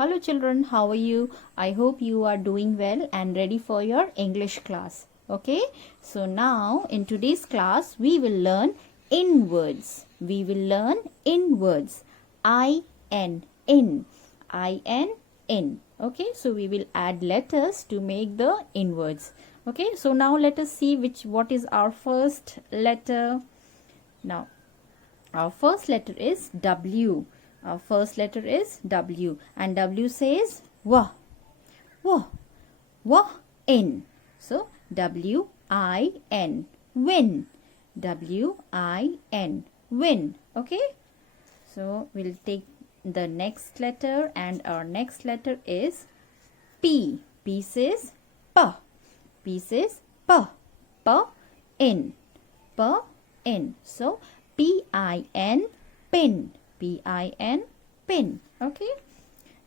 Hello children, how are you? I hope you are doing well and ready for your English class. Okay, so now in today's class we will learn in words. We will learn in words. I-N, in. I-N, in. Okay, so we will add letters to make the in words. Okay, so now let us see what is our first letter. Now, our first letter is W. Our first letter is W, and W says wa, wa, wa, in. So W-I-N, win. W-I-N, win. Okay, so we'll take the next letter, and our next letter is P. P says pa. P says pa. Pa, in. Pa, in. So P-I-N, pin. P-I-N, pin. Okay.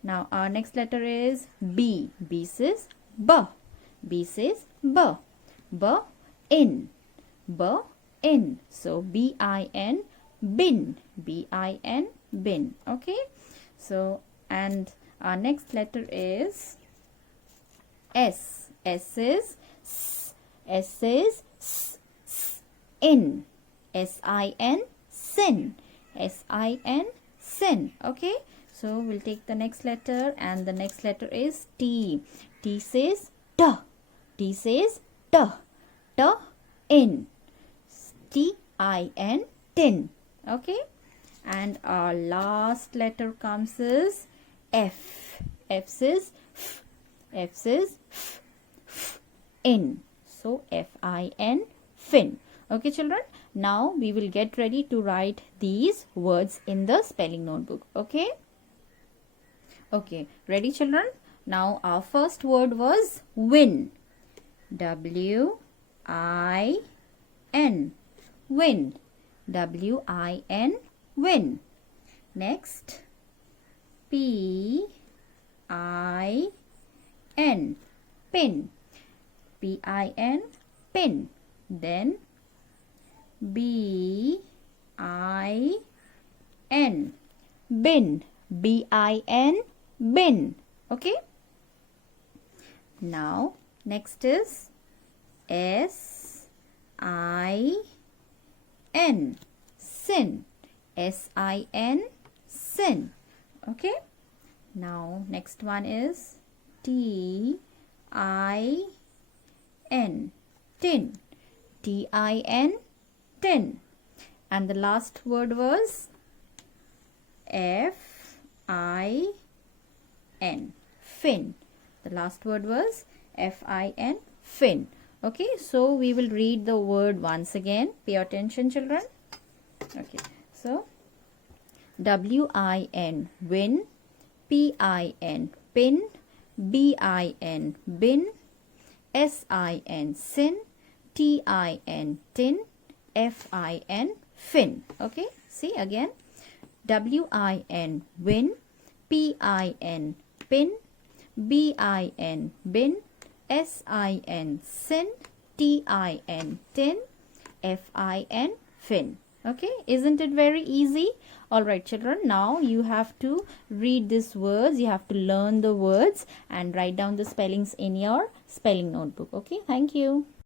Now our next letter is B. B says ba. B says ba. Ba, in. Ba, in. So B-I-N, bin. B-I-N, bin. Okay. So, and our next letter is S. S is S. S is S, in. S-I-N, sin. S-I-N, sin. Okay, so we'll take the next letter, and the next letter is T. T says ta. T says ta. Ta, in. T-I-N, tin. Okay, and our last letter comes is F. F says f. F says f, f, in. So F-I-N, fin. Okay children, now we will get ready to write these words in the spelling notebook. Okay, ready children? Now our first word was win. W-I-N, win. W-I-N, win. Next, P-I-N, pin. P-I-N, pin. Then B-I-N, bin. B-I-N, bin. Okay. Now, next is S-I-N, sin. S-I-N, sin. Okay. Now, next one is T-I-N, tin. T-I-N, tin. And the last word was F-I-N, fin. The last word was F-I-N, fin. Okay, so we will read the word once again. Pay attention children. Okay, so W-I-N, win. P-I-N, pin. B-I-N, bin. S-I-N, sin. T-I-N, tin. F-I-N, fin. Okay, see again. W-I-N, win. P-I-N, pin. B-I-N, bin. S-I-N, sin. T-I-N, tin. F-I-N, fin. Okay, isn't it very easy? Alright children, now you have to read these words, you have to learn the words and write down the spellings in your spelling notebook. Okay, thank you.